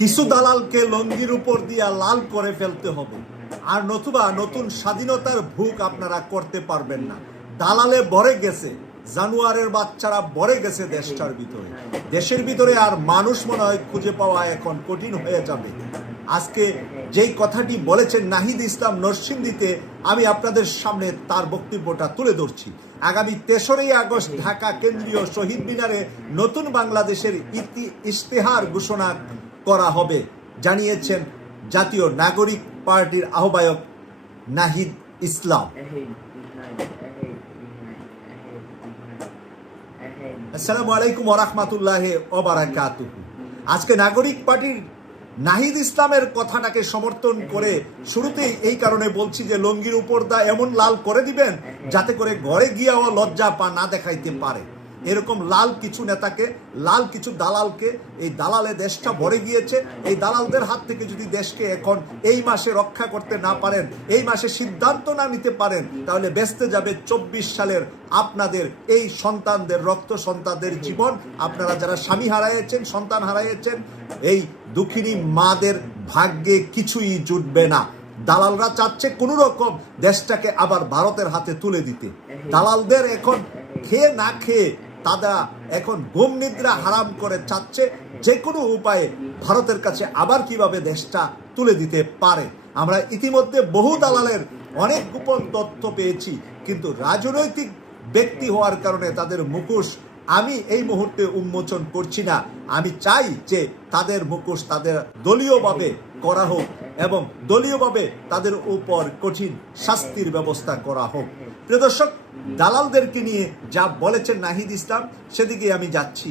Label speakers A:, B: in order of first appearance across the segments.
A: কিছু দালালকে লঙ্গির উপর দিয়া লাল করে ফেলতে হবে। আর নতুবা নতুন স্বাধীনতার ভুক আপনারা করতে পারবেন না। দালালে ভরে গেছে, জানুয়ারের বাচ্চারা ভরে গেছে দেশটার ভিতরে। দেশের ভিতরে আর মানুষ মনে হয় খুঁজে পাওয়া এখন কঠিন হয়ে যাবে। আজকে যেই কথাটি বলেছেন নাহিদ ইসলাম নরসিংদীতে, আমি আপনাদের সামনে তার বক্তব্যটা তুলে ধরছি। আগামী তেসরই আগস্ট ঢাকা কেন্দ্রীয় শহীদ মিনারে নতুন বাংলাদেশের ইতি ইশতেহার ঘোষণা করা হবে, জানিয়েছেন জাতীয় নাগরিক পার্টির আহ্বায়ক নাহিদ ইসলাম। আসসালামু আলাইকুম ওরহমাতুল্লাহ ওবারাকাতুহু আজকে নাগরিক পার্টির নাহিদ ইসলামের কথাটাকে সমর্থন করে শুরুতেই এই কারণে বলছি যে লঙ্গির উপর দা এমন লাল করে দিবেন, যাতে করে ঘরে গিয়াও লজ্জা পা না দেখাইতে পারে। এরকম লাল কিছু নেতাকে, লাল কিছু দালালকে এই দালালে দেশটা ভরে গিয়েছে। এই দালালদের হাত থেকে যদি দেশকে এখন এই মাসে রক্ষা করতে না পারেন, এই মাসে সিদ্ধান্ত না নিতে পারেন, তাহলে বেসতে যাবে চব্বিশ সালের আপনাদের এই সন্তানদের, রক্ত সন্তানদের জীবন। আপনারা যারা স্বামী হারাইয়েছেন, সন্তান হারাইয়েছেন, এই দুঃখিনী মাদের ভাগ্যে কিছুই জুটবে না। দালালরা চাচ্ছে কোনো রকম দেশটাকে আবার ভারতের হাতে তুলে দিতে। দালালদের এখন খেয়ে না খেয়ে তারা এখন ঘুম নিদ্রা হারাম করে চাচ্ছে। যে কোনো উপায়ে ভারতের কাছে আবার কীভাবে দেশটা তুলে দিতে পারে? আমরা ইতিমধ্যে বহু দালালের অনেক গোপন তথ্য পেয়েছি, কিন্তু রাজনৈতিক ব্যক্তি হওয়ার কারণে তাদের মুখোশ আমি এই মুহূর্তে উন্মোচন করছি না। আমি চাই যে তাদের মুখোশ তাদের দলীয়ভাবে করা হোক এবং দলীয়ভাবে তাদের উপর কঠিন শাস্তির ব্যবস্থা করা হোক। প্রিয় দর্শক, দালালদেরকে নিয়ে যা বলেছেন নাহিদ ইসলাম, সেদিকে আমি যাচ্ছি।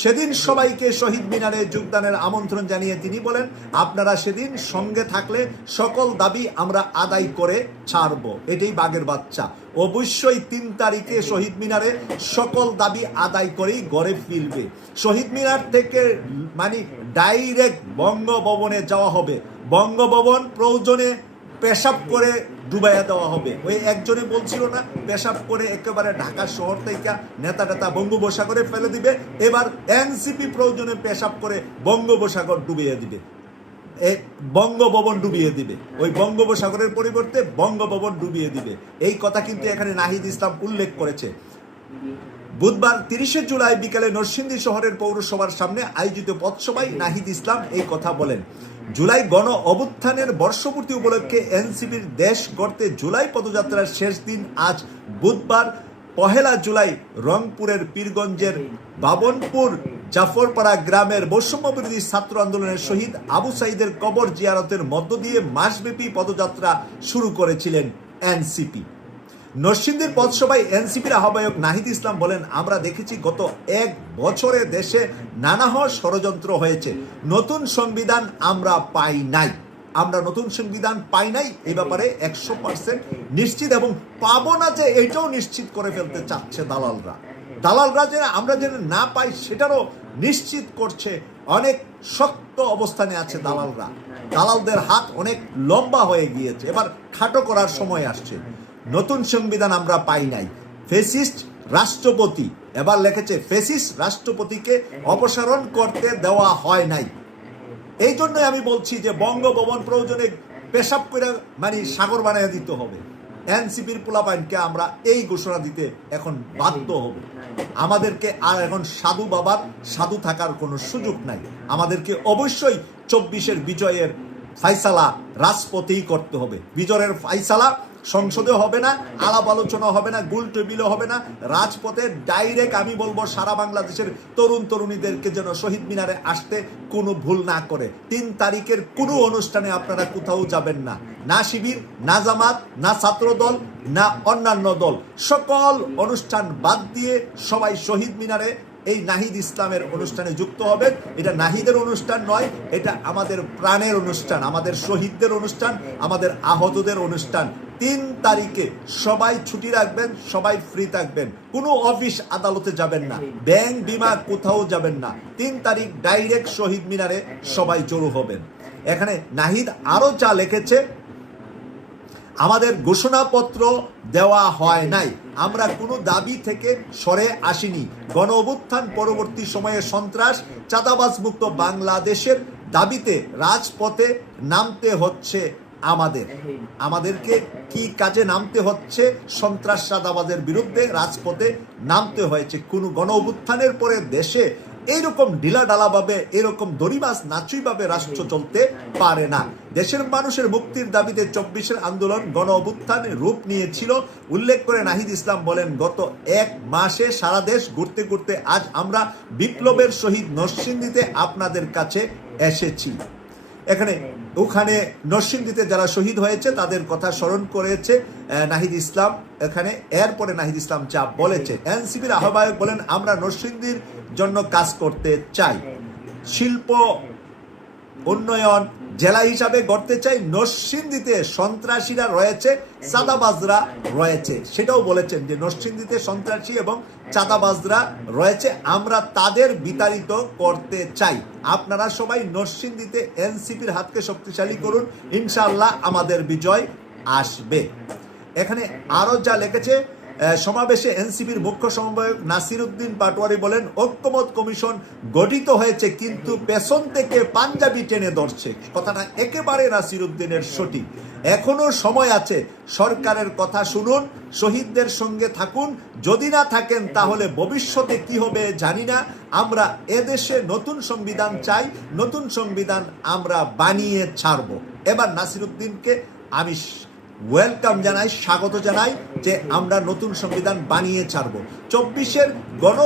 A: সেদিন সবাইকে শহীদ মিনারে যোগদানের আমন্ত্রণ জানিয়ে তিনি বলেন, আপনারা সেদিন সঙ্গে থাকলে সকল দাবি আমরা আদায় করে ছাড়ব। এটাই বাগের বাচ্চা। অবশ্যই তিন তারিখে শহীদ মিনারে সকল দাবি আদায় করেই গড়ে ফিরবে। শহীদ মিনার থেকে মানে ডাইরেক্ট বঙ্গভবনে যাওয়া হবে। বঙ্গভবন প্রয়োজনে পেশাব করে ডুবাইয়া দেওয়া হবে। ওই একজনে বলছিল না, পেশাব করে একেবারে ঢাকা শহর থেকে নেতা নেতা বঙ্গোপসাগরে ফেলে দিবে, এবার এনসিপি প্রয়োজনে পেশাব করে বঙ্গোপসাগর ডুবিয়ে দিবে। বঙ্গভবন ডুবিয়ে দিবে। ওই বঙ্গোপসাগরের পরিবর্তে বঙ্গভবন ডুবিয়ে দিবে। এই কথা কিন্তু এখানে নাহিদ ইসলাম উল্লেখ করেছে। বুধবার তিরিশে জুলাই বিকেলে নরসিংদী শহরের পৌরসভার সামনে আয়োজিত পথসভায় নাহিদ ইসলাম এই কথা বলেন। জুলাই গণ অভ্যুত্থানের বর্ষপূর্তি উপলক্ষে এনসিপির দেশ গড়তে জুলাই পদযাত্রার শেষ দিন আজ বুধবার, পহেলা জুলাই, রংপুরের পীরগঞ্জের বাবনপুর, জাফরপাড়া গ্রামের বৈষম্য বিরোধী ছাত্র আন্দোলনের শহীদ আবু সাইদের কবর জিয়ারতের মধ্য দিয়ে মাসব্যাপী পদযাত্রা শুরু করেছিলেন এনসিপি। নরসিংদীর পথসভায় এনসিপির আহ্বায়ক নাহিদ ইসলাম বলেন, আমরা দেখেছি গত এক বছরে দেশে নানা ষড়যন্ত্র হয়েছে। নতুন সংবিধান আমরা পাই নাই। আমরা নতুন সংবিধান পাই নাই এই ব্যাপারে একশো পার্সেন্ট নিশ্চিত এবং পাবো না যে এটাও নিশ্চিত করে ফেলতে চাচ্ছে দালালরা। দালালরা যে আমরা যেন না পাই সেটারও নিশ্চিত করছে অনেক শক্ত অবস্থানে আছে দালালরা। দালালদের হাত অনেক লম্বা হয়ে গিয়েছে। এবার খাটো করার সময় আসছে। নতুন সংবিধান আমরা পাই নাই। ফেসিস্ট রাষ্ট্রপতি, এবার লেখেছে, ফেসিস্ট রাষ্ট্রপতিকে অপসারণ করতে দেওয়া হয় নাই। এই জন্যই আমি বলছি যে বঙ্গভবন প্রয়োজনে পেশাব করে মানে সাগর বানিয়ে দিতে হবে। এনসিপির পোলাপাইনকে আমরা এই ঘোষণা দিতে এখন বাধ্য হব। আমাদেরকে আর এখন সাধু বাবার সাধু থাকার কোনো সুযোগ নাই। আমাদেরকে অবশ্যই চব্বিশের বিজয়ের ফাইসালা রাজপথেই করতে হবে। বিজয়ের ফাইসালা সংসদে হবে না, আলাপ আলোচনা হবে না, গুল টেবিলও হবে না। রাজপথে ডাইরেক্ট আমি বলব, সারা বাংলাদেশের তরুণ তরুণীদেরকে যেন শহীদ মিনারে আসতে কোনো ভুল না করে। তিন তারিখের কোনো অনুষ্ঠানে আপনারা কোথাও যাবেন না। না শিবির, না জামাত, না ছাত্র দল না অন্যান্য দল। সকল অনুষ্ঠান বাদ দিয়ে সবাই শহীদ মিনারে এই নাহিদ ইসলামের অনুষ্ঠানে যুক্ত হবেন এটা নাহিদের অনুষ্ঠান নয়, এটা আমাদের প্রাণের অনুষ্ঠান, আমাদের শহীদদের অনুষ্ঠান, আমাদের আহতদের অনুষ্ঠান। তিন তারিখে সবাই ছুটি রাখবেন, সবাই ফ্রি থাকবেন। কোনো অফিস আদালতে যাবেন না, ব্যাংক বিমা কোথাও যাবেন না। তিন তারিখ ডাইরেক্ট শহীদ মিনারে সবাই জড়ো হবেন। এখানে নাহিদ আরও যা লিখেছে আমাদের ঘোষণাপত্র দেওয়া হয় নাই। আমরা কোনো দাবি থেকে সরে আসিনি। গণ অভ্যুত্থান পরবর্তী সময়ে সন্ত্রাস, চাঁদাবাজ মুক্ত বাংলাদেশের দাবিতে রাজপথে নামতে হচ্ছে আমাদের। আমাদেরকে কি কাজে নামতে হচ্ছে? সন্ত্রাসবাদের বিরুদ্ধে রাজপথে নামতে হয়েছে। কোনো গণ অভ্যুত্থানের পরে দেশে এইরকম ঢিলাঢালাভাবে এরকম দড়িবাস নাচুইভাবে রাষ্ট্র চলতে পারে না। দেশের মানুষের মুক্তির দাবিতে চব্বিশের আন্দোলন গণ অভ্যুত্থানে রূপ নিয়েছিল। উল্লেখ করে নাহিদ ইসলাম বলেন, গত এক মাসে সারা দেশ ঘুরতে ঘুরতে আজ আমরা বিপ্লবের সহিত নরসিংদীতে আপনাদের কাছে এসেছি। এখানে ওখানে নরসিংদীতে যারা শহীদ হয়েছে, তাদের কথা স্মরণ করেছে নাহিদ ইসলাম এখানে। এরপরে নাহিদ ইসলাম চাপ বলেছে, এনসিপির আহ্বায়ক বলেন, আমরা নরসিংদীর জন্য কাজ করতে চাই। শিল্প, উন্নয়ন, জেলা হিসাবে গড়তে চাই। নরসিংদীতে সন্ত্রাসীরা রয়েছে চাঁদাবাজরা রয়েছে। সেটাও বলেছেন যে, নরসিংদীতে সন্ত্রাসী এবং চাঁদাবাজরা রয়েছে আমরা তাদের বিতাড়িত করতে চাই। আপনারা সবাই নরসিংদীতে এনসিপির হাতকে শক্তিশালী করুন ইনশাল্লাহ আমাদের বিজয় আসবে। এখানে আরও যা লিখেছে আহ, সমাবেশে এনসিপির মুখ্য সমন্বয়ক নাসির উদ্দিন পাটোয়ারি বলেন, ঐক্যমত কমিশন গঠিত হয়েছে, কিন্তু পেছন থেকে পাঞ্জাবি টেনে ধরছে। কথাটা একেবারে নাসির উদ্দিনের সঠিক। এখনও সময় আছে, সরকারের কথা শুনুন, শহীদদের সঙ্গে থাকুন, যদি না থাকেন তাহলে ভবিষ্যতে কি হবে জানি না। আমরা এদেশে নতুন সংবিধান চাই, নতুন সংবিধান আমরা বানিয়ে ছাড়ব। এবার নাসির উদ্দিনকে আমি ওয়েলকাম জানাই, স্বাগত জানাই যে আমরা নতুন সংবিধান বানিয়ে ছাড়ব। চব্বিশের গণ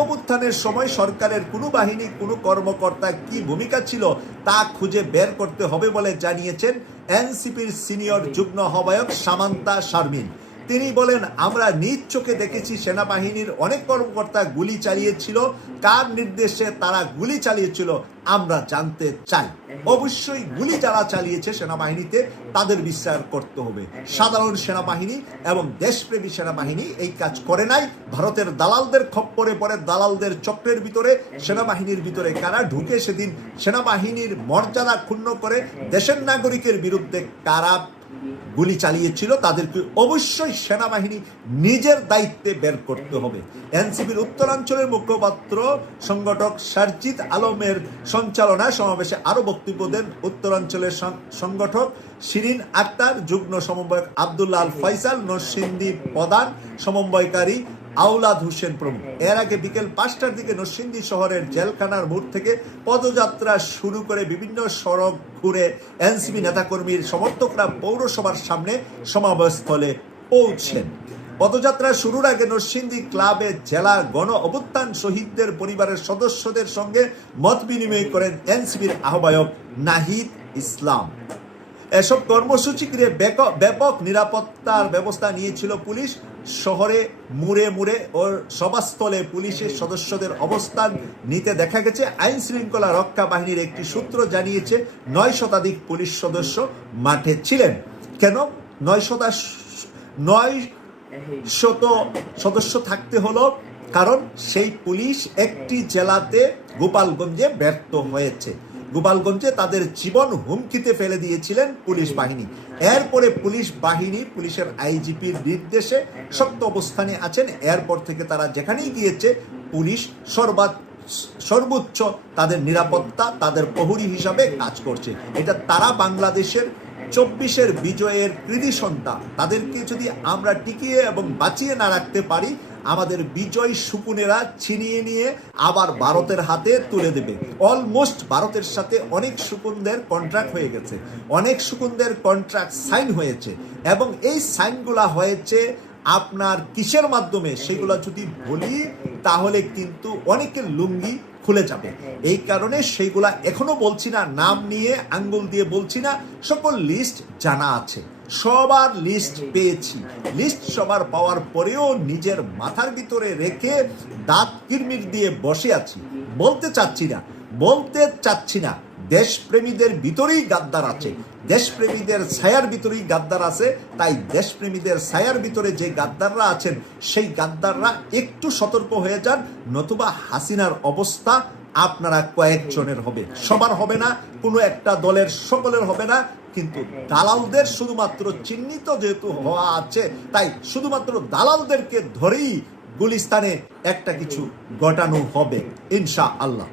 A: সময় সরকারের কোনো বাহিনী, কোনো কর্মকর্তা কি ভূমিকা ছিল তা খুঁজে বের করতে হবে বলে জানিয়েছেন এনসিপির সিনিয়র যুগ্ম আহ্বায়ক সামান্তা শারমিন। তিনি বলেন, আমরা নিজ চোখে দেখেছি সেনাবাহিনীর অনেক কর্মকর্তা গুলি চালিয়েছিল। কার নির্দেশে তারা গুলি চালিয়েছিল। আমরা জানতে চাই। অবশ্যই গুলি যারা চালিয়েছে সেনাবাহিনীতে, তাদের বিচার করতে হবে। সাধারণ সেনাবাহিনী এবং দেশপ্রেমী সেনাবাহিনী এই কাজ করে নাই। ভারতের দালালদের খপ্পরে পড়ে দালালদের চক্রের ভিতরে, সেনাবাহিনীর ভিতরে কারা ঢুকে সেদিন সেনাবাহিনীর মর্যাদা ক্ষুণ্ণ করে, দেশের নাগরিকের বিরুদ্ধে কারা গুলি চালিয়েছিল, তাদেরকে অবশ্যই সেনাবাহিনী নিজের দায়িত্বে বের করতে হবে। এনসিপির উত্তরাঞ্চলের মুখপাত্র সংগঠক সারজিৎ আলমের সঞ্চালনায় সমাবেশে আরও বক্তব্য দেন উত্তরাঞ্চলের সংগঠক শিরিন আক্তার, যুগ্ম সমন্বয়ক আবদুল্লাহ আল ফয়সাল নরসিংদী প্রধান সমন্বয়কারী আউলাদ হোসেন প্রমুখ। এর আগে বিকেল পাঁচটার দিকে নরসিংদী শহরের জেলখানার মোড় থেকে পদযাত্রা শুরু করে বিভিন্ন সড়ক ঘুরে এনসিপি নেতাকর্মীর সমর্থকরা পৌরসভার সামনে সমাবেশস্থলে পৌঁছেন। পদযাত্রা শুরুর আগে নরসিংদী ক্লাবে জেলা গণ অভ্যুত্থান শহীদদের পরিবারের সদস্যদের সঙ্গে মত বিনিময় করেন এনসিপির আহ্বায়ক নাহিদ ইসলাম। এসব কর্মসূচি ঘিরে ব্যাপক নিরাপত্তার ব্যবস্থা নিয়েছিল পুলিশ। শহরে মুড়ে মুড়ে ও সভাস্থলে পুলিশের সদস্যদের অবস্থান নিতে দেখা গেছে। আইন শৃঙ্খলা রক্ষা বাহিনীর একটি সূত্র জানিয়েছে, নয় শতাধিক পুলিশ সদস্য মাঠে ছিলেন। কেন? নয় শতা নয় শত সদস্য থাকতে হলো, কারণ সেই পুলিশ একটি জেলাতে গোপালগঞ্জে ব্যর্থ হয়েছে। গোপালগঞ্জে তাদের জীবন হুমকিতে ফেলে দিয়েছিলেন পুলিশ বাহিনী। এরপরে পুলিশ বাহিনী, পুলিশের আইজিপির নির্দেশে শক্ত অবস্থানে আছেন। এরপর থেকে তারা যেখানেই গিয়েছে, পুলিশ সর্বা সর্বোচ্চ তাদের নিরাপত্তা, তাদের প্রহরী হিসাবে কাজ করছে। এটা তারা বাংলাদেশের চব্বিশের বিজয়ের কৃতি সন্তান তাদেরকে যদি আমরা টিকিয়ে এবং বাঁচিয়ে না রাখতে পারি আমাদের বিজয় সুকুনেরা ছিনিয়ে নিয়ে আবার ভারতের হাতে তুলে দেবে। অলমোস্ট ভারতের সাথে অনেক সুকুনদের কন্ট্রাক্ট হয়ে গেছে। অনেক সুকুনদের কন্ট্রাক্ট সাইন হয়েছে এবং এই সাইনগুলা হয়েছে আপনার কিসের মাধ্যমে? সেগুলো যদি বলি, তাহলে কিন্তু অনেকের লুঙ্গি খুলে যাবে। এই কারণে সেইগুলা এখনও বলছি না, নাম নিয়ে আঙ্গুল দিয়ে বলছি না, সকল লিস্ট জানা আছে। সবার লিস্ট পেয়েছি। লিস্ট সবার পাওয়ার পরেও নিজের মাথার ভিতরে রেখে দাঁত কিরমির দিয়ে বসে আছি। বলতে চাচ্ছি না বলতে চাচ্ছি না। দেশপ্রেমীদের ভিতরেই গাদ্দার আছে। দেশপ্রেমীদের ছায়ার ভিতরেই গাদ্দার আছে। তাই দেশপ্রেমীদের ছায়ার ভিতরে যে গাদ্দাররা আছেন সেই গাদ্দাররা একটু সতর্ক হয়ে যান নতুবা হাসিনার অবস্থা আপনারা কয়েকজনের হবে। সবার হবে না কোনো একটা দলের সকলের হবে না। কিন্তু দালালদের শুধুমাত্র চিহ্নিত যেহেতু হওয়া আছে, তাই শুধুমাত্র দালালদেরকে ধরেই গুলিস্তানে একটা কিছু ঘটানো হবে ইনশা আল্লাহ